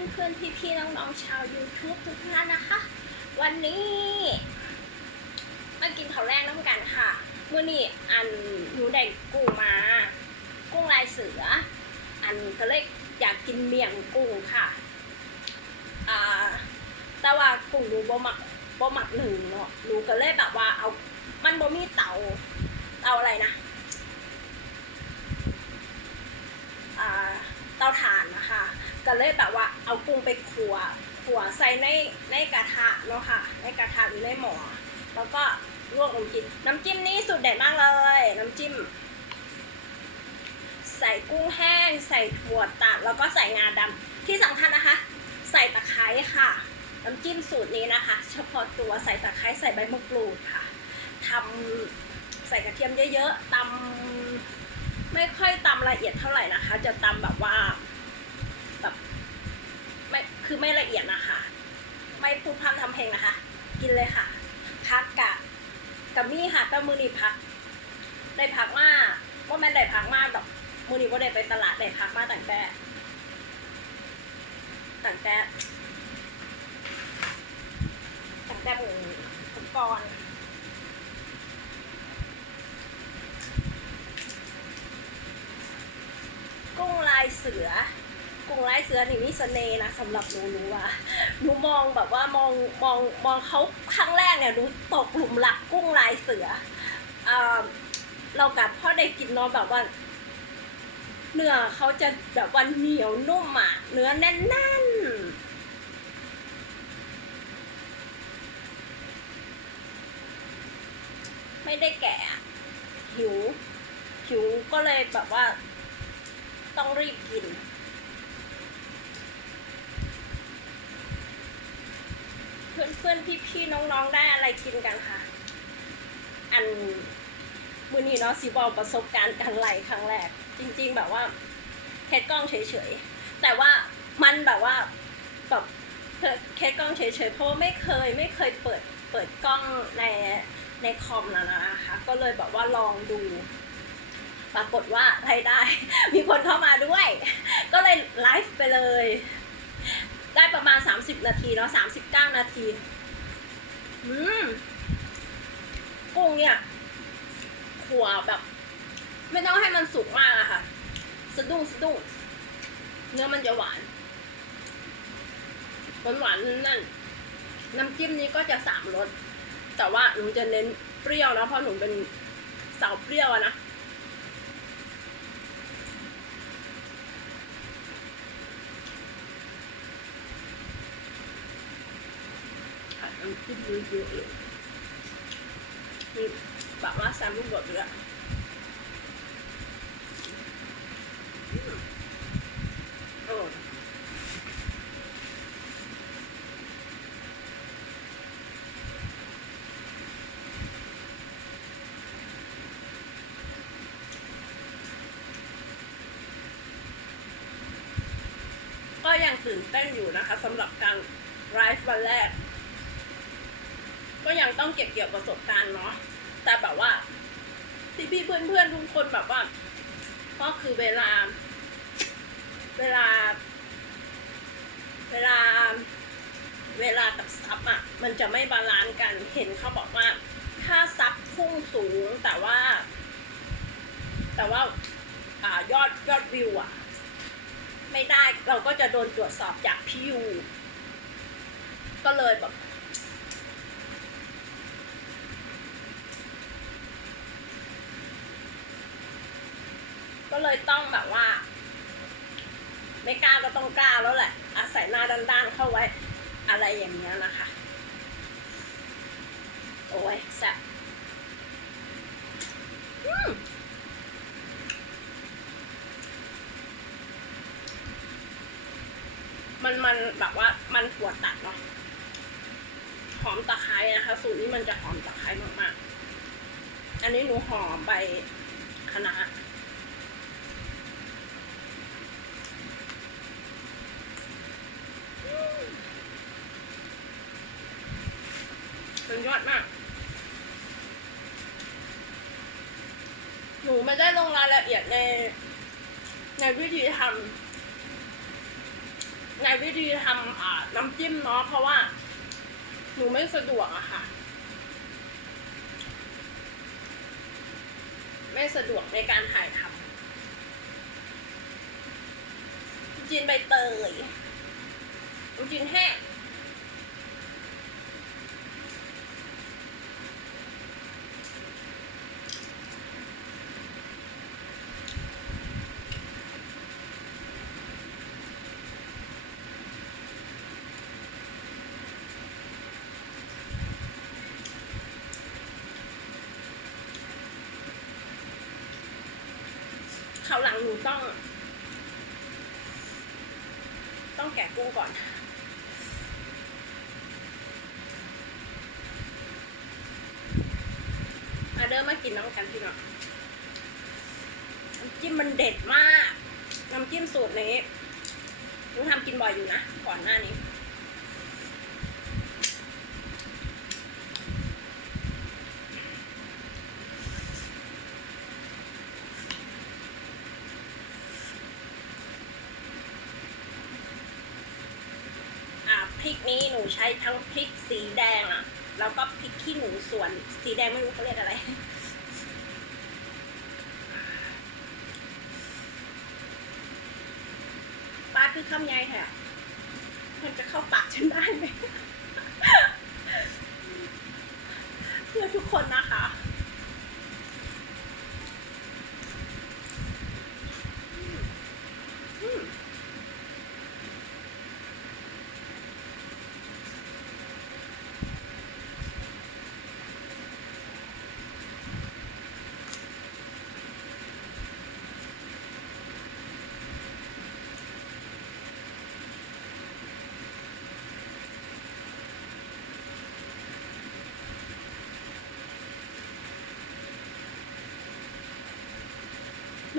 อนเพื่อนพี่พี่ๆน้องๆชาว YouTube ทุกท่านนะคะ วันนี้มากินข้าวแรกน้ำกันค่ะมื่อนี้อันหนูได้กุ้งมา กุ้งลายเสือ อันก็เลยอยากกินเมี่ยงกุ้งค่ะอ่าแต่ว่ากุ้งหนูบ่หมักบ่หมักหนึ่งเนาะหนูก็เลยแบบว่าเอามันบ่มีเตาเตาอะไรนะอ่าเตาถ่าน ก็เลยแบบว่าเอากุ้งไปขัวขัวใส่ในในกระทะเนาะค่ะ ในกระทะหรือในหม้อแล้วก็ลวกน้ำจิ้มน้ำจิ้มนี่สุดเด็ดมากเลย น้ำจิ้ม ใส่กุ้งแห้ง ใส่ถั่วตัดแล้วก็ใส่งาดำที่สำคัญนะคะ ใส่ตะไคร้ค่ะ น้ำจิ้มสูตรนี้นะคะ เฉพาะตัวใส่ตะไคร้ใส่ใบมะกรูดค่ะทำใส่กระเทียมเยอะๆตำไม่ค่อยตำละเอียดเท่าไหร่นะคะ จะตำแบบว่า คือไม่ละเอียดนะคะ ไม่พูดพร่ำทำเพลงนะคะ กินเลยค่ะ พักกะกับมี่ค่ะต่มือนีพัก ได้พักมากว่าแม่นได้พักมากดอกมือนีว่าได้ไปตลาดได้พักมากตั้งแต่ตั้งแต่ตั้งแต่หมูก่อนกุ้งลายเสือ กุ้งลายเสือนี่มีเสน่ห์นะสำหรับหนูหนูว่าหนูมองแบบว่ามองมองมองเขาครั้งแรกเนี่ยหนูตกหลุมหลักกุ้งลายเสืออ่าเรากับพ่อได้กินเนาะแบบว่า เนื้อเขาจะแบบว่าเหนียวนุ่มอะเนื้อแน่นๆไม่ได้แกะอะหิวหิวก็เลยแบบว่าต้องรีบกิน พื่อนเพื่อนพี่พี่ๆน้องๆได้อะไรกินกันค่ะ อันมือนี้เนาะสิบอกประสบการณ์การไหลครั้งแรก จริง ๆ แบบว่าเทสกล้องเฉยๆแต่ว่ามันแบบว่าแบบเทสกล้องเฉยๆเพราะว่าไม่เคยไม่เคยเปิดเปิดกล้องในในคอมนะนะคะ ก็เลยแบบว่าลองดู ปรากฏว่ารายได้ มีคนเข้ามาด้วย ก็เลยไลฟ์ไปเลย ได้ประมาณ 30 นาทีเนาะ39 นาที อืมกุ้งเนี่ยขัวแบบ ไม่ต้องให้มันสุกมากอะค่ะ สะดุ้งสะดุ้งเนื้อมันจะหวาน หวานหวานนั่นน้ำจิ้มนี้ก็จะสามรสแต่ว่าหนูจะเน้นเปรี้ยวนะเพราะหนูเป็นสาวเปรี้ยวอะนะ น้ำจิ้มเยอะๆเลยนี่แบบว่าแซมลูกบดด้วยอร่อยก็ยังตื่นเต้นอยู่นะคะสำหรับการไลฟ์วันแรก ก็ยังต้องเก็บเกี่ยวประสบการณ์เนาะแต่แบบว่าพี่พี่เพื่อนเพื่อนทุกคนแบบว่า ก็คือเวลา เวลา เวลาเวลากับซับอะมันจะไม่บาลานซ์กันเห็นเขาบอกว่า ถ้าซับพุ่งสูงแต่ว่า แต่ว่าอ่ายอดยอดวิวอะ ไม่ได้เราก็จะโดนตรวจสอบจากพี่ยูก็เลยแบบ ก็เลยต้องแบบว่า ไม่ กล้ากล้าแล้วแหละอาศัยหน้าด้านๆเข้าไว้ อะไรอย่างเงี้ยนะคะ โอ้ยแซ่บอืมมันมันแบบว่ามันหัวตัดเนาะหอมตะไคร้นะคะ สูตรนี้มันจะหอมตะไคร้มากๆ อันนี้หนูหอมใบคะน้า มันยอดมาก หนูไม่ได้ลงรายละเอียดในในวิธีทำในวิธีทำอ่าน้ำจิ้มเนาะเพราะว่า หนูไม่สะดวกอะค่ะ ไม่สะดวกในการถ่ายทำจีนใบเตยจีนแห้ง คราวหลังหนู ต้อง ต้องแกะกุ้งก่อนมาเดิมมากินน้ำกันพี่น้องน้ำจิ้มมันเด็ดมาก น้ำจิ้มสูตรนี้หนูทำกินบ่อยอยู่นะ ก่อนหน้านี้ อ่าพริกนี้หนู ใช้ทั้งพริกสีแดงอะ แล้วก็พริกขี้หนูส่วนสีแดงไม่รู้เขาเรียกอะไรปลาคือคำใหญ่แท้มันจะเข้าปากฉันได้ไหมเพื่อทุกคนนะ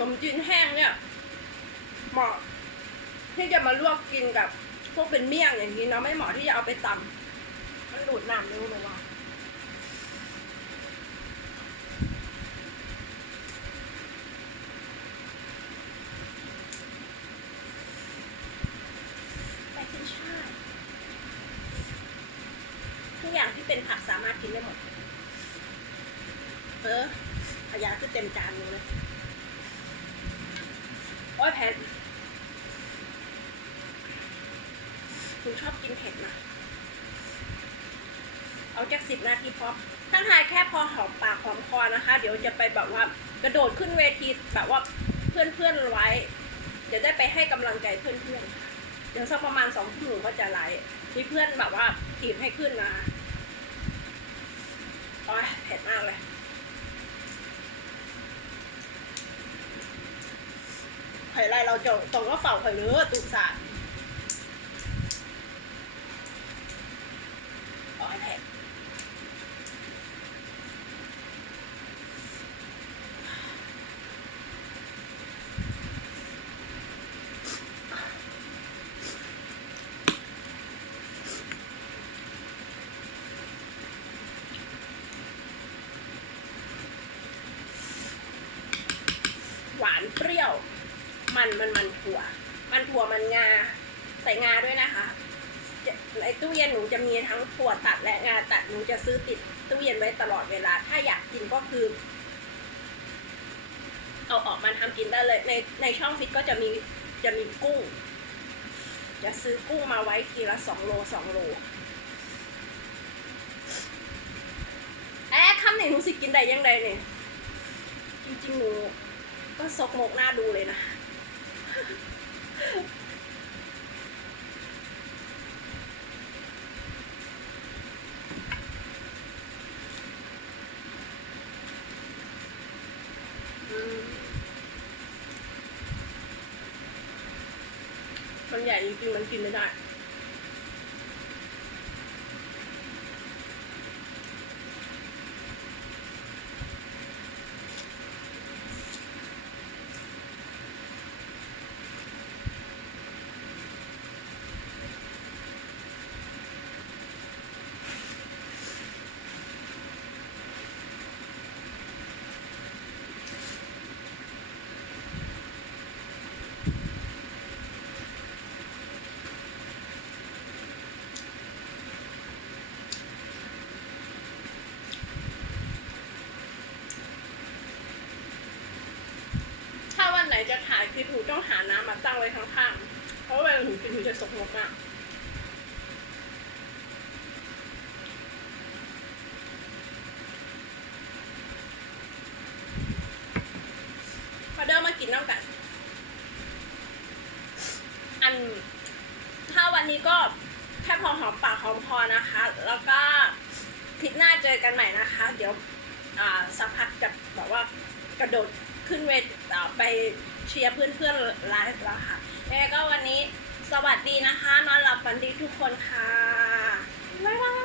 นมจีนแห้งเนี่ยเหมาะที่จะมาลวกกินกับพวกเป็นเมี่ยงอย่างนี้เนาะไม่เหมาะที่จะเอาไปตำมันดูดน้ำเร็วเลยว่ะไปกินชาทุกอย่างที่เป็นผักสามารถกินได้หมด เออขยะคือเต็มจานเลย อ้ยแพนหนูชอบกินเผ็ดนะเอาจากสิบนาทีพอท่านทายแค่พอหอมปากหอมคอนะคะ เดี๋ยวจะไปแบบว่ากระโดดขึ้นเวทีแบบว่าเพื่อนเพื่อนๆไว้ เดี๋ยวได้ไปให้กำลังใจเพื่อนเพื่อนเดี๋ยวสักประมาณสองทุ่มหนูก็จะไลฟ์มีเพื่อนแบบว่าถีบให้ขึ้นนะคะโอ้ยเผ็ดมากเลย ไผ่ไรเราจะตรงก็เฝ้าไผ่เลือตูดสาดโอ้ยเผ็ดหวานเปรี้ยว มันมันมันถั่ว มันถั่วมันงา ใส่งาด้วยนะคะจะในตู้เย็นหนูจะมีทั้งถั่วตัดและงาตัดหนูจะซื้อติดตู้เย็นไว้ตลอดเวลา ถ้าอยากกินก็คือเอาออกมาทำกินได้เลย ในในช่องฟิตก็จะมีจะมีกุ้ง จะซื้อกุ้งมาไว้ทีละสองโลสองโลแอ๊ะคำไหนหนูสิกินได้ยังไงเนี่ยจริงๆหนูก็ซกมกหน้าดูเลยนะ มันใหญ่จริงๆมันกินไม่ได้ จะถ่ายคลิปหนูต้องหาน้ำมาตั้งไว้ข้างๆเพราะเวลาหนูกินหนูจะสกมกมากเดินมากินน้ำกัน อัน ถ้าวันนี้ก็แค่พอหอมปากหอมคอนะคะ แล้วก็คลิปหน้าเจอกันใหม่นะคะ เดี๋ยวสักพักจะแบบว่ากระโดดขึ้นเวทไป เชียร์เพื่อนๆไลฟ์แล้วค่ะแล้วก็วันนี้สวัสดีนะคะ นอนหลับฝันดีทุกคนค่ะบ๊ายบาย